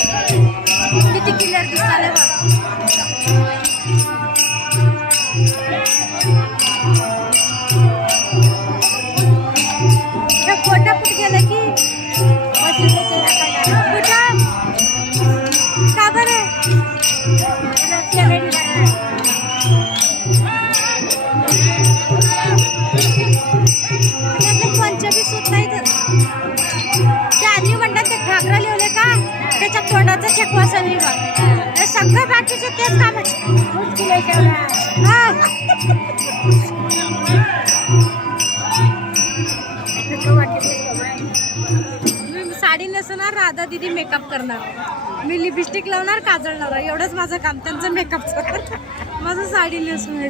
किती क्लिअर दिसताना बघ. पोटा फुट गेलं की कुठं का बरं पंचवीस सुद्धा इथं ते आधी म्हणतात ते घागरा लिवले का त्याच्या तोंडाचा चकवा सनी बा सगळं बाकीचे तेच कामाचे मी साडी नेसणार राधा दीदी मेकअप करणार मी लिपस्टिक लावणार काजळ लावणार एवढंच माझं काम त्यांचं मेकअपचं माझं साडी नेसून